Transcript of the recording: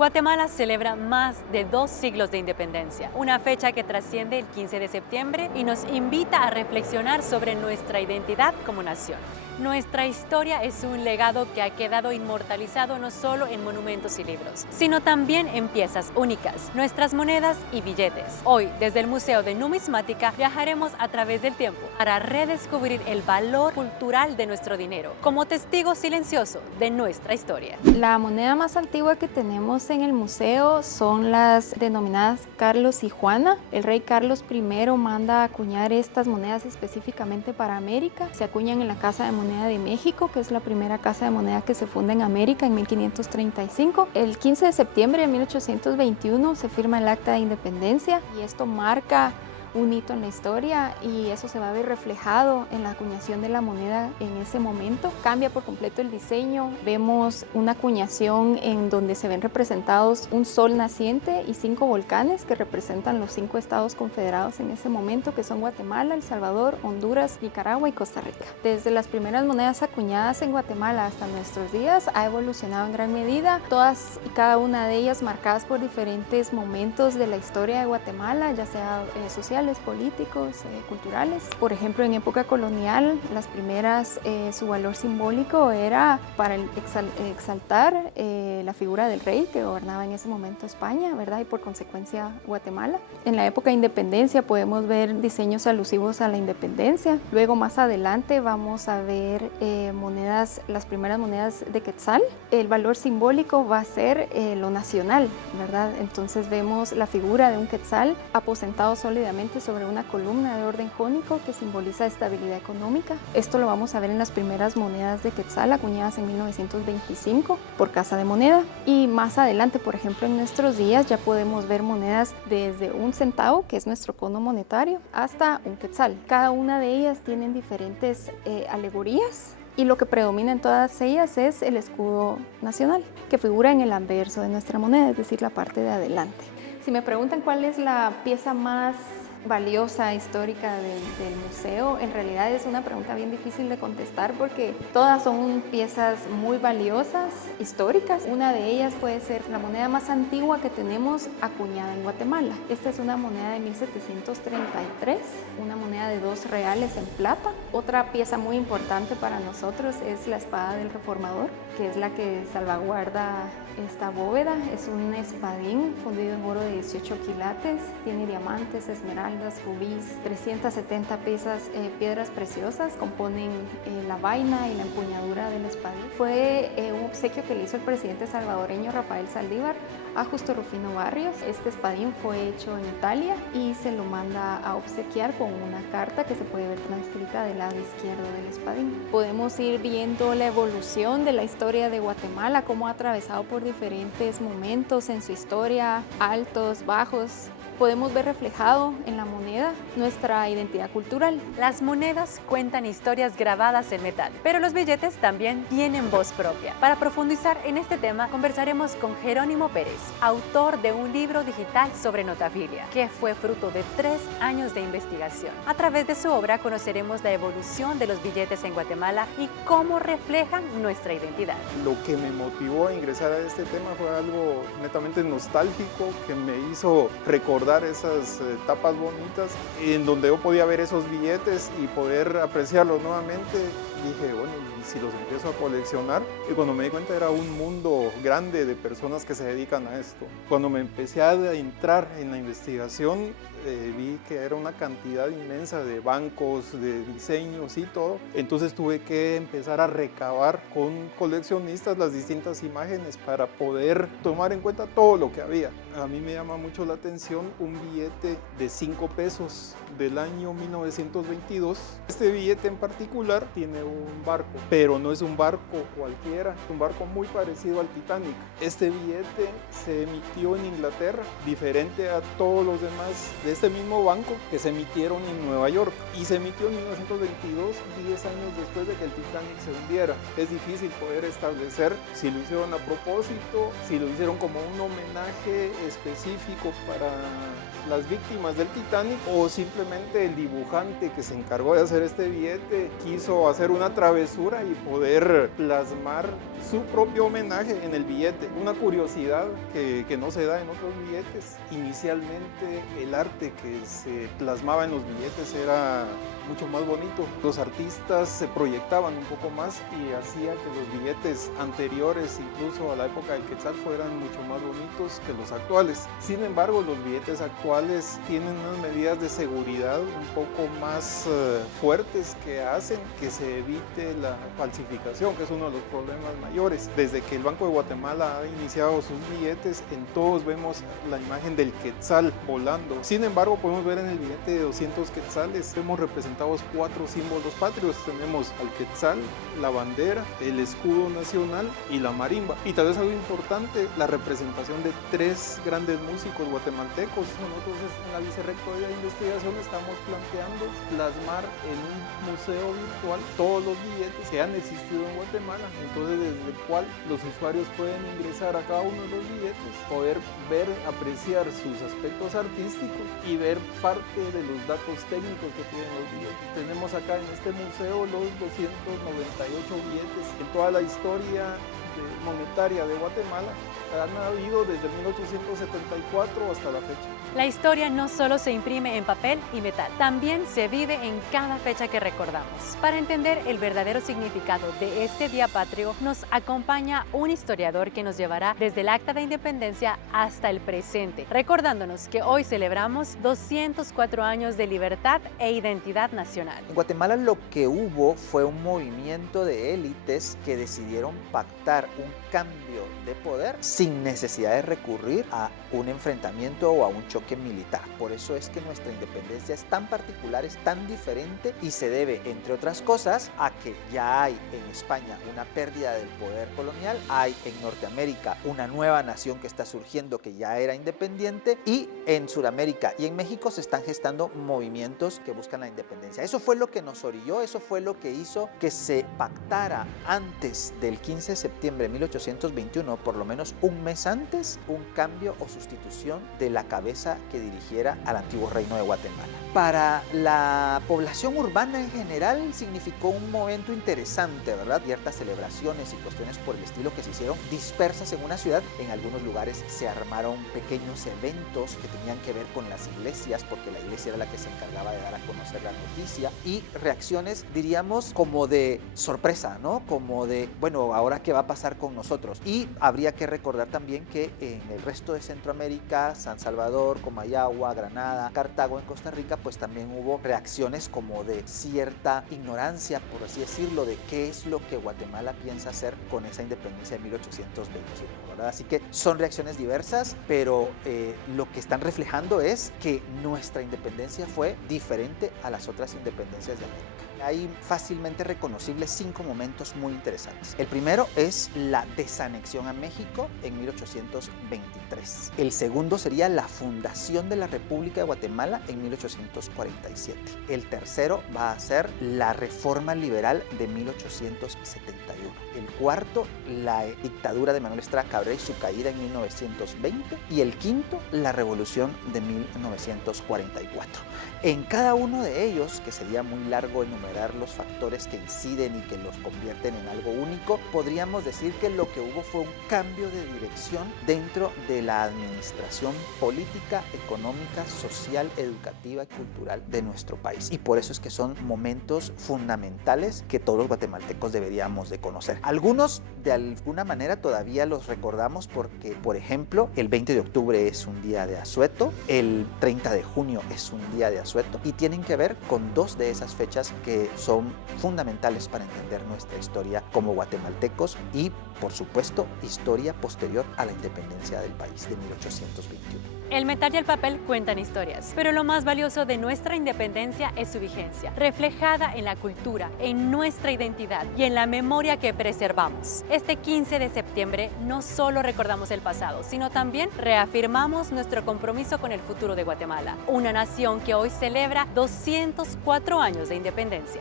Guatemala celebra más de 2 siglos de independencia, una fecha que trasciende el 15 de septiembre y nos invita a reflexionar sobre nuestra identidad como nación. Nuestra historia es un legado que ha quedado inmortalizado no solo en monumentos y libros, sino también en piezas únicas, nuestras monedas y billetes. Hoy, desde el Museo de Numismática, viajaremos a través del tiempo para redescubrir el valor cultural de nuestro dinero, como testigo silencioso de nuestra historia. La moneda más antigua que tenemos en el museo son las denominadas Carlos y Juana. El rey Carlos I manda a acuñar estas monedas específicamente para América. Se acuñan en la Casa de Moneda de México, que es la primera casa de moneda que se funda en América en 1535. El 15 de septiembre de 1821 se firma el Acta de Independencia y esto marca un hito en la historia y eso se va a ver reflejado en la acuñación de la moneda en ese momento. Cambia por completo el diseño. Vemos una acuñación en donde se ven representados un sol naciente y 5 volcanes que representan los 5 estados confederados en ese momento, que son Guatemala, El Salvador, Honduras, Nicaragua y Costa Rica. Desde las primeras monedas acuñadas en Guatemala hasta nuestros días ha evolucionado en gran medida, todas y cada una de ellas marcadas por diferentes momentos de la historia de Guatemala, ya sea social, políticos, culturales. Por ejemplo, en época colonial, las primeras, su valor simbólico era para exaltar la figura del rey que gobernaba en ese momento España, ¿verdad? Y por consecuencia Guatemala. En la época de independencia podemos ver diseños alusivos a la independencia. Luego, más adelante, vamos a ver las primeras monedas de Quetzal. El valor simbólico va a ser lo nacional, ¿verdad? Entonces vemos la figura de un Quetzal aposentado sólidamente sobre una columna de orden jónico que simboliza estabilidad económica. Esto lo vamos a ver en las primeras monedas de Quetzal acuñadas en 1925 por Casa de Moneda. Y más adelante, por ejemplo, en nuestros días ya podemos ver monedas desde 1 centavo, que es nuestro cono monetario, hasta un Quetzal. Cada una de ellas tienen diferentes alegorías. Y lo que predomina en todas ellas es el escudo nacional, que figura en el anverso de nuestra moneda, es decir, la parte de adelante. Si me preguntan cuál es la pieza más valiosa histórica del museo, en realidad es una pregunta bien difícil de contestar porque todas son piezas muy valiosas, históricas. Una de ellas puede ser la moneda más antigua que tenemos acuñada en Guatemala. Esta es una moneda de 1733, una moneda de 2 reales en plata. Otra pieza muy importante para nosotros es la espada del reformador, que es la que salvaguarda esta bóveda. Es un espadín fundido en oro de 18 quilates, tiene diamantes, esmeraldas, rubíes, 370 piedras preciosas componen la vaina y la empuñadura del espadín. Fue un obsequio que le hizo el presidente salvadoreño Rafael Saldívar a Justo Rufino Barrios. Este espadín fue hecho en Italia y se lo manda a obsequiar con una carta que se puede ver transcrita del lado izquierdo del espadín. Podemos ir viendo la evolución de la historia de Guatemala, cómo ha atravesado por diferentes momentos en su historia, altos, bajos. Podemos ver reflejado en la moneda nuestra identidad cultural. Las monedas cuentan historias grabadas en metal, pero los billetes también tienen voz propia. Para profundizar en este tema, conversaremos con Jerónimo Pérez, autor de un libro digital sobre notafilia, que fue fruto de 3 años de investigación. A través de su obra conoceremos la evolución de los billetes en Guatemala y cómo reflejan nuestra identidad. Lo que me motivó a ingresar a este tema fue algo netamente nostálgico que me hizo recordar esas etapas bonitas en donde yo podía ver esos billetes y poder apreciarlos nuevamente. Dije, bueno, ¿y si los empiezo a coleccionar? Y cuando me di cuenta era un mundo grande de personas que se dedican a esto. Cuando me empecé a entrar en la investigación, vi que era una cantidad inmensa de bancos, de diseños y todo. Entonces tuve que empezar a recabar con coleccionistas las distintas imágenes para poder tomar en cuenta todo lo que había. A mí me llama mucho la atención un billete de 5 pesos del año 1922. Este billete en particular tiene un barco, pero no es un barco cualquiera, es un barco muy parecido al Titanic. Este billete se emitió en Inglaterra, diferente a todos los demás de este mismo banco que se emitieron en Nueva York, y se emitió en 1922, 10 años después de que el Titanic se hundiera. Es difícil poder establecer si lo hicieron a propósito, si lo hicieron como un homenaje específico para las víctimas del Titanic o simplemente simplemente el dibujante que se encargó de hacer este billete quiso hacer una travesura y poder plasmar su propio homenaje en el billete. Una curiosidad que no se da en otros billetes. Inicialmente el arte que se plasmaba en los billetes era mucho más bonito. Los artistas se proyectaban un poco más y hacía que los billetes anteriores, incluso a la época del Quetzal, fueran mucho más bonitos que los actuales. Sin embargo, los billetes actuales tienen unas medidas de seguridad un poco más fuertes que hacen que se evite la falsificación, que es uno de los problemas mayores. Desde que el Banco de Guatemala ha iniciado sus billetes, en todos vemos la imagen del Quetzal volando. Sin embargo, podemos ver en el billete de 200 quetzales, hemos representado 4 símbolos patrios. Tenemos al Quetzal, la bandera, el escudo nacional y la marimba. Y tal vez algo importante, la representación de 3 grandes músicos guatemaltecos. Nosotros en la Vicerrectoría de Investigación estamos planteando plasmar en un museo virtual todos los billetes que han existido en Guatemala. Entonces, desde el cual los usuarios pueden ingresar a cada uno de los billetes, poder ver, apreciar sus aspectos artísticos y ver parte de los datos técnicos que tienen los billetes. Tenemos acá en este museo los 298 billetes en toda la historia monetaria de Guatemala. Han habido desde 1874 hasta la fecha. La historia no solo se imprime en papel y metal, también se vive en cada fecha que recordamos. Para entender el verdadero significado de este día patrio, nos acompaña un historiador que nos llevará desde el Acta de Independencia hasta el presente, recordándonos que hoy celebramos 204 años de libertad e identidad nacional. En Guatemala lo que hubo fue un movimiento de élites que decidieron pactar un cambio de poder sin necesidad de recurrir a un enfrentamiento o a un choque militar. Por eso es que nuestra independencia es tan particular, es tan diferente y se debe, entre otras cosas, a que ya hay en España una pérdida del poder colonial, hay en Norteamérica una nueva nación que está surgiendo que ya era independiente y en Sudamérica y en México se están gestando movimientos que buscan la independencia. Eso fue lo que nos orilló, eso fue lo que hizo que se pactara antes del 15 de septiembre de 1821, por lo menos un mes antes, un cambio o sustitución de la cabeza que dirigiera al antiguo reino de Guatemala. Para la población urbana en general significó un momento interesante, ¿verdad? Ciertas celebraciones y cuestiones por el estilo que se hicieron dispersas en una ciudad. En algunos lugares se armaron pequeños eventos que tenían que ver con las iglesias, porque la iglesia era la que se encargaba de dar a conocer la noticia, y reacciones, diríamos, como de sorpresa, ¿no? Como de, bueno, ¿ahora qué va a pasar con nosotros? Y habría que recordar también que en el resto de Centroamérica, San Salvador, Comayagua, Granada, Cartago, en Costa Rica, pues también hubo reacciones como de cierta ignorancia, por así decirlo, de qué es lo que Guatemala piensa hacer con esa independencia de 1821, ¿verdad? Así que son reacciones diversas, pero lo que están reflejando es que nuestra independencia fue diferente a las otras independencias de América. Hay fácilmente reconocibles 5 momentos muy interesantes. El primero es la desanexión a México en 1823. El segundo sería la fundación de la República de Guatemala en 1847. El tercero va a ser la reforma liberal de 1871. El cuarto, la dictadura de Manuel Estrada Cabrera y su caída en 1920. Y el quinto, la revolución de 1944. En cada uno de ellos, que sería muy largo enumerar los factores que inciden y que los convierten en algo único, podríamos decir que lo que hubo fue un cambio de dirección dentro de la administración política, económica, social, educativa y cultural de nuestro país. Y por eso es que son momentos fundamentales que todos los guatemaltecos deberíamos de conocer. Algunos, de alguna manera, todavía los recordamos porque, por ejemplo, el 20 de octubre es un día de asueto, el 30 de junio es un día de asueto, y tienen que ver con 2 de esas fechas que son fundamentales para entender nuestra historia como guatemaltecos y, por supuesto, historia posterior a la independencia del país de 1821. El metal y el papel cuentan historias, pero lo más valioso de nuestra independencia es su vigencia, reflejada en la cultura, en nuestra identidad y en la memoria que preservamos. Este 15 de septiembre no solo recordamos el pasado, sino también reafirmamos nuestro compromiso con el futuro de Guatemala, una nación que hoy celebra 204 años de independencia.